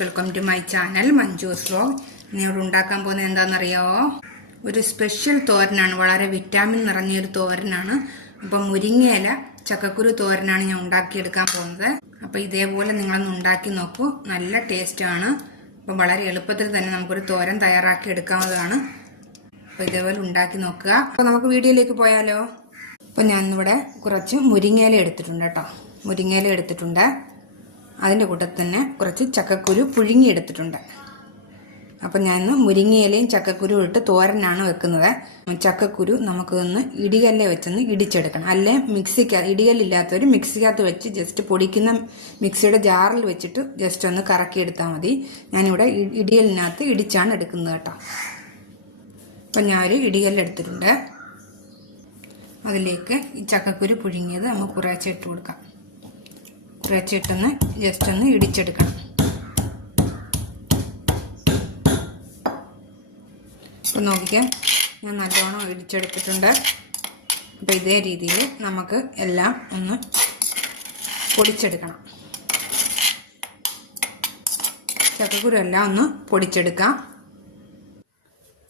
Welcome to my channel Manju's vlog ഇനി ഇവിടെ ഉണ്ടാക്കാൻ പോകുന്നത് എന്താണെന്നറിയോ? ഒരു സ്പെഷ്യൽ തോരനാണ് വളരെ വിറ്റാമിൻ നിറഞ്ഞൊരു തോരനാണ്. അപ്പം മുരിങ്ങയില ചക്കക്കുരു തോരനാണ് ഞാൻ ഉണ്ടാക്കിയെടുക്കാൻ പോകുന്നത്. അപ്പം ഇതേപോലെ നിങ്ങളൊന്ന് ഉണ്ടാക്കി നോക്കൂ. നല്ല ടേസ്റ്റാണ് അപ്പം വളരെ എളുപ്പത്തിൽ തന്നെ നമുക്കൊരു തോരൻ തയ്യാറാക്കി എടുക്കാവുന്നതാണ്. അപ്പോൾ ഇതേപോലെ ഉണ്ടാക്കി നോക്കുക. അപ്പോൾ നമുക്ക് വീഡിയോയിലേക്ക് പോയാലോ? അപ്പോൾ ഞാനിവിടെ കുറച്ച് മുരിങ്ങയില എടുത്തിട്ടുണ്ട് കേട്ടോ. മുരിങ്ങയില എടുത്തിട്ടുണ്ട്. അതിന്റെ കൂട്ടത്തിൽ തന്നെ കുറച്ച് ചക്കക്കുരു പുഴുങ്ങിയെടുത്തിട്ടുണ്ട്. അപ്പം ഞാൻ മുരിങ്ങയിലയും ചക്കക്കുരു ഇട്ട് തോരനാണ് വെക്കുന്നത്. ചക്കക്കുരു നമുക്കൊന്ന് ഇടികല്ലെ വെച്ചൊന്ന് ഇടിച്ചെടുക്കണം. അല്ലെ മിക്സിക്ക് ഇടികല്ലില്ലാത്തവർ മിക്സിക്കകത്ത് വെച്ച് ജസ്റ്റ് പൊടിക്കുന്ന മിക്സിയുടെ ജാറിൽ വെച്ചിട്ട് ജസ്റ്റ് ഒന്ന് കറക്കിയെടുത്താൽ മതി. ഞാനിവിടെ ഇടികലിനകത്ത് ഇടിച്ചാണ് എടുക്കുന്നത് കേട്ടോ. അപ്പം ഞാനൊരു ഇടികല്ലെടുത്തിട്ടുണ്ട് അതിലേക്ക് ഈ ചക്കക്കുരു പുഴുങ്ങിയത് നമുക്ക് കുറേശ്ശെ ഇട്ട് കൊടുക്കാം. കുറേശ്ശെ ഇട്ടൊന്ന് ജസ്റ്റ് ഒന്ന് ഇടിച്ചെടുക്കണം. ഇപ്പം നോക്കിക്കാൻ ഞാൻ നല്ലോണം ഇടിച്ചെടുത്തിട്ടുണ്ട്. അപ്പോൾ ഇതേ രീതിയിൽ നമുക്ക് എല്ലാം ഒന്ന് പൊടിച്ചെടുക്കണം. ചക്കക്കുരു എല്ലാം ഒന്ന് പൊടിച്ചെടുക്കാം.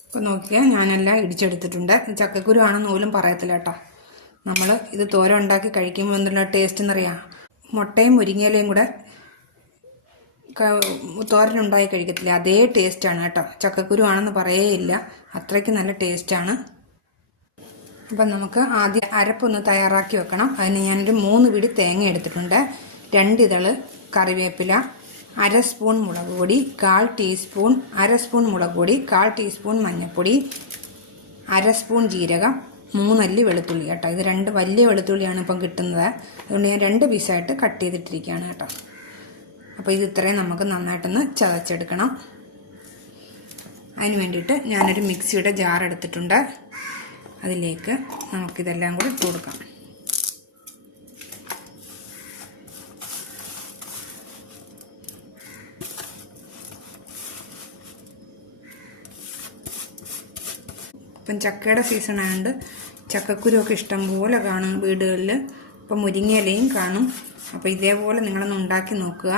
ഇപ്പോൾ നോക്കിയാൽ ഞാനെല്ലാം ഇടിച്ചെടുത്തിട്ടുണ്ട്. ചക്കക്കുരു ആണെന്ന് പോലും പറയത്തില്ല കേട്ടോ. നമ്മൾ ഇത് തോര ഉണ്ടാക്കി കഴിക്കുമ്പോൾ എന്തുള്ള ടേസ്റ്റ് എന്നറിയാം. മുട്ടയും മുരിങ്ങയിലയും കൂടെ തോരനുണ്ടായി കഴിക്കത്തില്ല? അതേ ടേസ്റ്റാണ് കേട്ടോ. ചക്കക്കുരു ആണെന്ന് പറയേയില്ല. അത്രയ്ക്ക് നല്ല ടേസ്റ്റാണ് അപ്പം നമുക്ക് ആദ്യം അരപ്പൊന്ന് തയ്യാറാക്കി വെക്കണം. അതിന് ഞാനൊരു മൂന്ന് പിടി തേങ്ങ എടുത്തിട്ടുണ്ട്. രണ്ട് ഇതൾ കറിവേപ്പില അര സ്പൂൺ മുളക് പൊടി കാൽ ടീസ്പൂൺ അര സ്പൂൺ മുളക് പൊടി കാൽ ടീസ്പൂൺ മഞ്ഞൾപ്പൊടി അര സ്പൂൺ ജീരകം മൂന്നല്ലി വെളുത്തുള്ളി കേട്ടോ. ഇത് രണ്ട് വലിയ വെളുത്തുള്ളിയാണ് ഇപ്പം കിട്ടുന്നത്. അതുകൊണ്ട് ഞാൻ രണ്ട് പീസായിട്ട് കട്ട് ചെയ്തിട്ടിരിക്കുകയാണ് കേട്ടോ. അപ്പോൾ ഇത് ഇത്രയും നമുക്ക് നന്നായിട്ടൊന്ന് ചതച്ചെടുക്കണം. അതിന് വേണ്ടിയിട്ട് ഞാനൊരു മിക്സിയുടെ ജാർ എടുത്തിട്ടുണ്ട്. അതിലേക്ക് നമുക്കിതെല്ലാം കൂടി ഇട്ട് കൊടുക്കാം. ഇപ്പം ചക്കയുടെ സീസൺ ആയതുകൊണ്ട് ചക്കക്കുരുവൊക്കെ ഇഷ്ടം പോലെ കാണും വീടുകളിൽ ഇപ്പം മുരിങ്ങയിലയും കാണും. അപ്പോൾ ഇതേപോലെ നിങ്ങളൊന്ന് ഉണ്ടാക്കി നോക്കുക.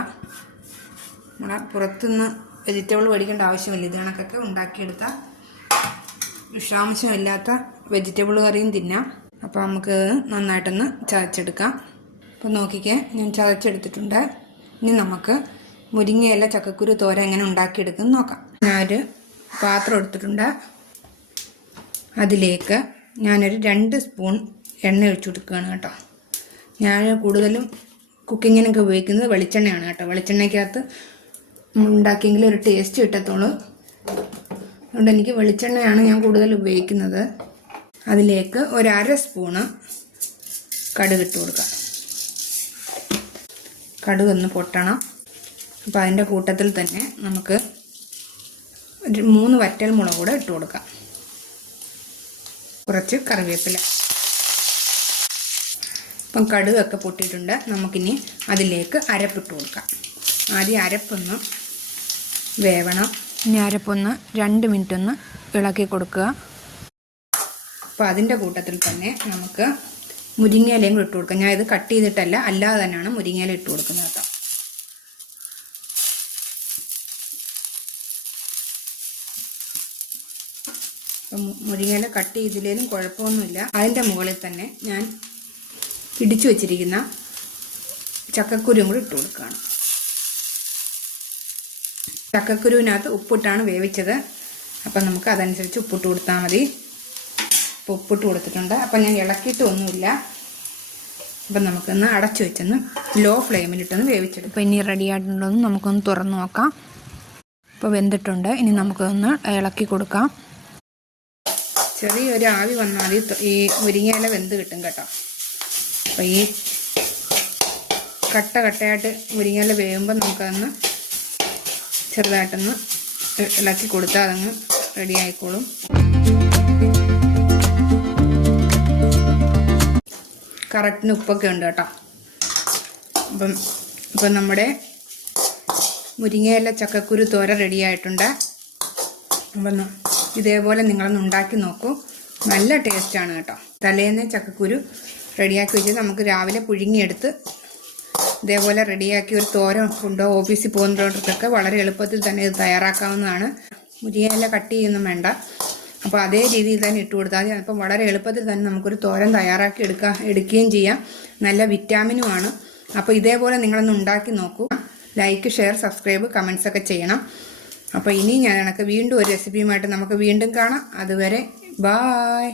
നമ്മളെ പുറത്തുനിന്ന് വെജിറ്റബിൾ മേടിക്കേണ്ട ആവശ്യമില്ല. ഇത് കണക്കൊക്കെ ഉണ്ടാക്കിയെടുത്താൽ വിഷാംശമില്ലാത്ത വെജിറ്റബിൾ കറിയും തിന്നാം. അപ്പോൾ നമുക്ക് നന്നായിട്ടൊന്ന് ചതച്ചെടുക്കാം. അപ്പോൾ നോക്കിക്കേ ഞാൻ ചതച്ചെടുത്തിട്ടുണ്ട്. ഇനി നമുക്ക് മുരിങ്ങയില ചക്കക്കുരു തോര എങ്ങനെ ഉണ്ടാക്കിയെടുക്കും നോക്കാം. ഞാനൊരു പാത്രം എടുത്തിട്ടുണ്ട്. അതിലേക്ക് ഞാനൊരു രണ്ട് സ്പൂൺ എണ്ണ ഒഴിച്ചു കൊടുക്കുകയാണ് കേട്ടോ. ഞാൻ കൂടുതലും കുക്കിങ്ങിനൊക്കെ ഉപയോഗിക്കുന്നത് വെളിച്ചെണ്ണയാണ് കേട്ടോ. വെളിച്ചെണ്ണയ്ക്കകത്ത് ഉണ്ടാക്കിയെങ്കിൽ ഒരു ടേസ്റ്റ് കിട്ടത്തുള്ളൂ. അതുകൊണ്ട് എനിക്ക് വെളിച്ചെണ്ണയാണ് ഞാൻ കൂടുതൽ ഉപയോഗിക്കുന്നത്. അതിലേക്ക് ഒരു അര സ്പൂണ് കടുക് ഇട്ട് കൊടുക്കാം. കടുക് ഒന്ന് പൊട്ടണം. അപ്പോൾ അതിന്റെ കൂട്ടത്തിൽ തന്നെ നമുക്ക് ഒരു മൂന്ന് വറ്റൽ മുളക് കൂടെ ഇട്ട് കൊടുക്കാം. കുറച്ച് കറിവേപ്പില. ഇപ്പം കടുകൊക്കെ പൊട്ടിയിട്ടുണ്ട്. നമുക്കിനി അതിലേക്ക് അരപ്പിട്ട് കൊടുക്കാം. ആദ്യം അരപ്പൊന്ന് വേവണം. ഇനി അരപ്പൊന്ന് രണ്ട് മിനിറ്റ് ഒന്ന് ഇളക്കി കൊടുക്കുക. അപ്പോൾ അതിന്റെ കൂട്ടത്തിൽ തന്നെ നമുക്ക് മുരിങ്ങയിലയും കൂടി ഇട്ട് കൊടുക്കാം. ഞാൻ ഇത് കട്ട് ചെയ്തിട്ടല്ല അല്ലാതെ തന്നെയാണ് മുരിങ്ങയില ഇട്ട് കൊടുക്കുന്നത് കേട്ടോ അപ്പം മു- മുരിങ്ങയില കട്ട് ചെയ്തില്ലേലും കുഴപ്പമൊന്നുമില്ല. അതിന്റെ മുകളിൽ തന്നെ ഞാൻ ഇടിച്ചു വച്ചിരിക്കുന്ന ചക്കക്കുരും കൂടി ഇട്ട് കൊടുക്കുകയാണ്. ചക്കക്കുരുവിനകത്ത് ഉപ്പിട്ടാണ് വേവിച്ചത്. അപ്പം നമുക്ക് അതനുസരിച്ച് ഉപ്പിട്ട് കൊടുത്താൽ മതി. അപ്പോൾ ഉപ്പിട്ട് കൊടുത്തിട്ടുണ്ട്. അപ്പം ഞാൻ ഇളക്കിയിട്ട് ഒന്നുമില്ല അപ്പം നമുക്കൊന്ന് അടച്ചു വെച്ചൊന്ന് ലോ ഫ്ലെയിമിലിട്ടൊന്ന് വേവിച്ചെടുക്കും. അപ്പോൾ ഇനി റെഡി ആയിട്ടുണ്ടോ എന്ന് നമുക്കൊന്ന് തുറന്ന് നോക്കാം. അപ്പോൾ വെന്തിട്ടുണ്ട്. ഇനി നമുക്കൊന്ന് ഇളക്കി കൊടുക്കാം. ചെറിയൊരു ആവി വന്നാൽ ഈ മുരിങ്ങയില വെന്ത് കിട്ടും കേട്ടോ. അപ്പോൾ ഈ കട്ട കട്ടയായിട്ട് മുരിങ്ങയില വേകുമ്പോൾ നമുക്കതൊന്ന് ചെറുതായിട്ടൊന്ന് ഇളക്കി കൊടുത്താൽ അതങ്ങ് റെഡി ആയിക്കോളും. കറക്റ്റിന് ഉപ്പൊക്കെ ഉണ്ട് കേട്ടോ. അപ്പം ഇപ്പം നമ്മുടെ മുരിങ്ങയില ചക്കക്കുരു തോര റെഡി ആയിട്ടുണ്ട്. അപ്പം ഇതേപോലെ നിങ്ങളൊന്ന് ഉണ്ടാക്കി നോക്കൂ. നല്ല ടേസ്റ്റാണ് കേട്ടോ. തലേന്ന് ചക്കക്കുരു റെഡിയാക്കി വെച്ചാൽ നമുക്ക് രാവിലെ പുഴുങ്ങിയെടുത്ത് ഇതേപോലെ റെഡിയാക്കി ഒരു തോരൻ കൊണ്ടോ ഓഫീസിൽ പോകുന്നവർക്കൊക്കെ വളരെ എളുപ്പത്തിൽ തന്നെ ഇത് തയ്യാറാക്കാവുന്നതാണ്. മുരിങ്ങയില കട്ട് ചെയ്യൊന്നും വേണ്ട. അപ്പോൾ അതേ രീതിയിൽ തന്നെ ഇട്ട് കൊടുത്താൽ മതി. അപ്പം വളരെ എളുപ്പത്തിൽ തന്നെ നമുക്കൊരു തോരൻ തയ്യാറാക്കി എടുക്കാം എടുക്കുകയും ചെയ്യാം. നല്ല വിറ്റാമിനുമാണ് അപ്പോൾ ഇതേപോലെ നിങ്ങളൊന്ന് ഉണ്ടാക്കി നോക്കൂ. ലൈക്ക് ഷെയർ സബ്സ്ക്രൈബ് കമൻസ് ഒക്കെ ചെയ്യണം. അപ്പോൾ ഇനി ഞാൻ കണക്ക് വീണ്ടും ഒരു റെസിപ്പിയുമായിട്ട് നമുക്ക് വീണ്ടും കാണാം. അതുവരെ ബായ്